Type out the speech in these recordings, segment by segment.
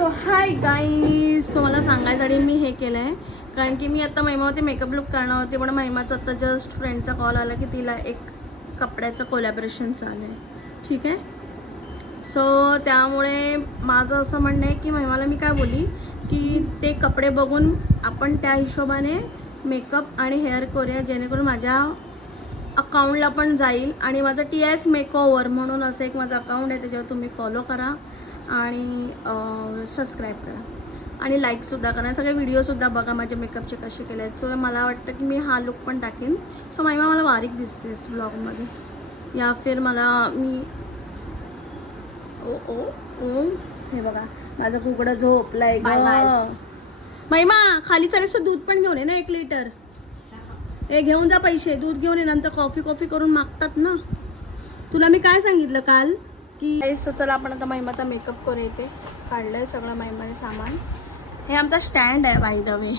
So hi guys, तुम्हाला सांगायसाठी मी हे केलं आहे कारण की मी आता महिमावरती मेकअप लुक करणार होते, पण महिमाचा आता जस्ट फ्रेंडचा कॉल आला की तिला एक कपड्याचं कोलॅबरेशन चालू आहे. ठीक आहे, सो त्यामुळे माझं असं म्हणणं आहे की महिमाला मी काय बोलली की ते कपडे बघून आपण त्या हिशोबाने मेकअप आणि हेअर करूया, जेणेकरून माझ्या अकाउंटला पण जाईल. आणि माझं TS मेकओव्हर म्हणून असं एक माझं अकाउंट आहे, त्याच्यावर तुम्ही फॉलो करा आणि सबस्क्राईब करा आणि लाईकसुद्धा करा. सगळे व्हिडिओसुद्धा बघा माझे मेकअपचे कसे केले आहेत. सो मला वाटतं की मी हा लुक पण टाकेन. सो महिमा मला बारीक दिसतेस ब्लॉगमध्ये, या फिर मला मी ओ ओ ओ हे बघा माझं कुकडं झोपलंय ग. महिमा खाली चालेल दूध पण घेऊन ये ना 1 लिटर. हे घेऊन जा पैसे, दूध घेऊन ये, नंतर कॉफी करून मागतात ना. तुला मी काय सांगितलं काल की सो चला आपण आता महिमाचा मेकअप करू. येते काढलंय सगळं महिमाने सामान. हे आमचा स्टँड आहे बाय द वे.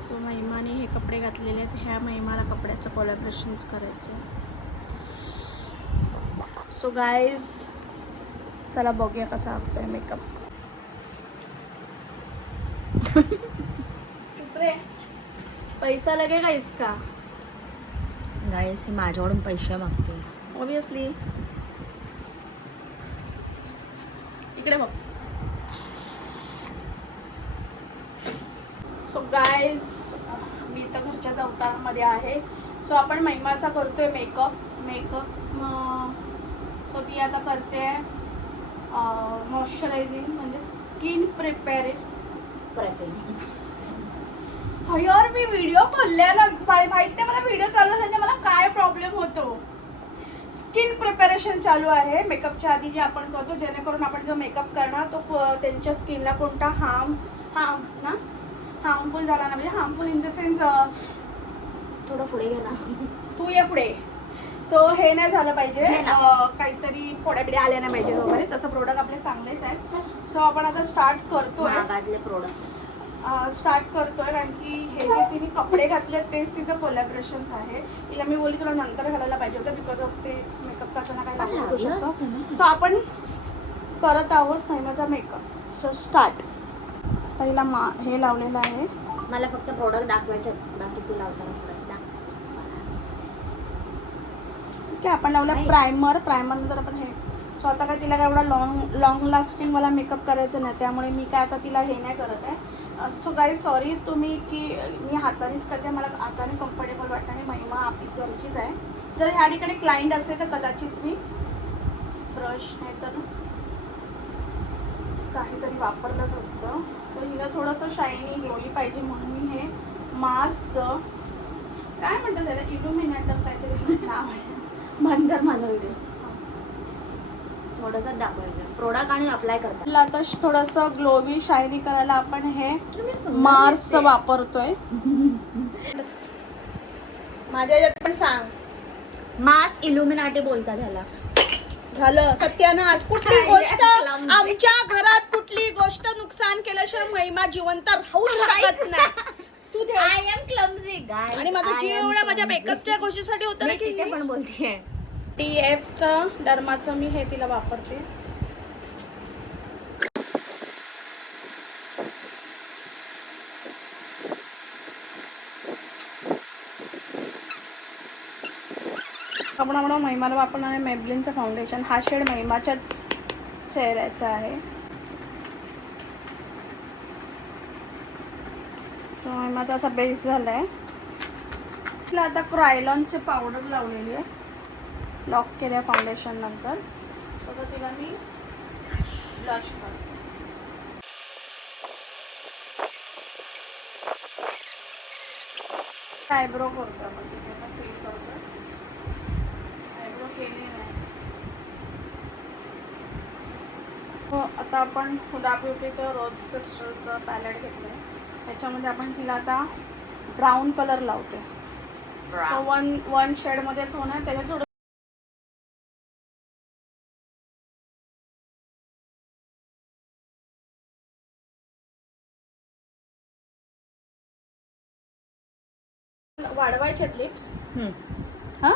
सो महिमाने हे कपडे घातलेले आहेत, ह्या महिमाला कपड्याचं कोलॅबरेशन्स करायचं. सो गाईज चला बघूया कसा वाटतोय मेकअप. पैसा लगेगा इसका. गाईस माझ्याकडून पैसे मागते ऑब्वियसली. इकडे बघ. सो गाईज मी तर घरच्या चौतारामध्ये आहे. सो आपण महिमाचा करतोय मेकअप. सो ती आता करते मॉइश्चरायझिंग म्हणजे स्किन प्रिपेअरिंग. यार मी व्हिडिओ खोलल्यानंतर माहित नाही मला व्हिडिओ चालू झाल्यानंतर मला काय प्रॉब्लेम होतो. स्किन प्रिपरेशन चालू आहे मेकअपच्या आधी जे आपण करतो, जेणेकरून आपण जो मेकअप करणार तो त्यांच्या स्किनला कोणता हार्मफुल झाला ना, म्हणजे हार्मफुल इन द सेन्स थोडं पुढे घे ना तू, ये पुढे. सो हे नाही झालं पाहिजे, काहीतरी फोड्या बिड्या आल्या नाही पाहिजे वगैरे. तसं प्रोडक्ट आपले चांगलेच आहेत. सो आपण आता स्टार्ट करतोय कारण की हे जे तिने कपडे घातले तेच तिचं कोलॅबरेशन्स आहे. तिला मी बोलली तुला नंतर घालायला पाहिजे होतं बिकॉज ऑफ ते मेकअप करताना काय लागू शकतं. सो आपण करत आहोत महिन्याचा मेकअप. So start. आता हिला हे लावलेलं आहे. मला फक्त प्रोडक्ट दाखवायचे, बाकी तू लावताना थोडंसं दाखव. ठीक आहे, आपण लावलं प्रायमर नंतर आपण हे. सो आता काय तिला काय एवढा लॉंग लास्टिंग मला मेकअप करायचं नाही, त्यामुळे मी काय आता तिला हे नाही करत आहे. सो गाईज सॉरी तुम्ही की मी हातानेच करते, मला हाताने कम्फर्टेबल वाटतं आणि महिमा आपली गरजेच आहे. जर ह्या ठिकाणी क्लायंट असेल तर कदाचित मी ब्रश नाही तर काहीतरी वापरलंच असतं. सो हिला थोडंसं शायनी ग्लोई पाहिजे म्हणून मी हे मास्कचं काय म्हणतात त्याला इल्युमिनेटर काहीतरी नाव आहे. बंद कर माझा व्हिडिओ. थोडंसं दाखवायचं प्रोडक्ट आणि अप्लाय करतात. आता थोडंसं ग्लोवी शायनी करायला आपण हे मार्स वापरतोय. माझ्या याच्यात पण सांग. मास इल्युमिनाटी बोलतात ह्याला. झालं सत्यानं आज कुठली गोष्ट आमच्या घरात कुठली गोष्ट नुकसान केल्याशिवाय महिमा जिवंत राहू शकत नाही. तू आय एम क्लमझी गाय. आणि माझा जीव एवढा माझ्या मेकअपच्या गोष्टीसाठी होतं ना की ते पण बोलते. TFचं डर्माचं मी हे तिला वापरते. आपण महिमाला वापरणार आहे मेबलिनचं फाउंडेशन. हा शेड महिमाच्या चेहऱ्याचा आहे. सो महिमाचा असा बेस झाला आहे. तिला आता क्रायलॉनचे पावडर लावलेली आहे, लॉक केल्या फाउंडेशन नंतर. सो तिला मी ब्लश करते. आयब्रो करतो आपण तिथे आता फील करतो. आयब्रो केले नाही. हो आता आपण हुडा ब्युटीचं रोज क्रिस्टलचं पॅलेट घेतलं आहे. त्याच्यामध्ये आपण तिला आता ब्राऊन कलर लावते. सो वन शेडमध्येच होणार. त्याच्यात थोडं वाढवायचे लिप्स. हां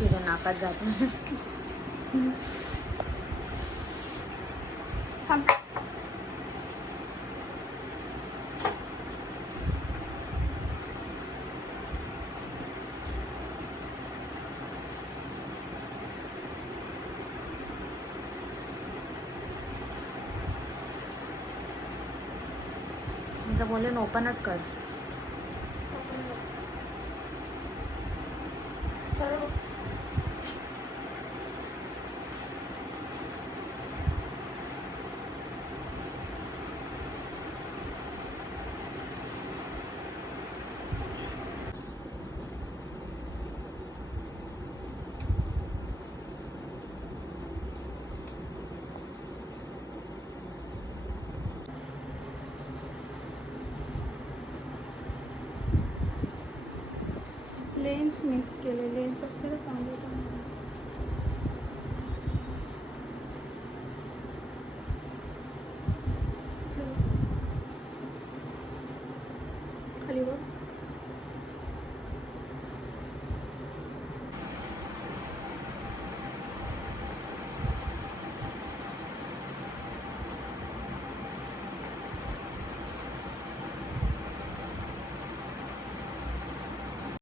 तुझ्या नाकात जातो. थांब. मी तर बोलले ओपनच कर. सरळ. लेन्स मिस केले. लेन्स असते ना चांगले तर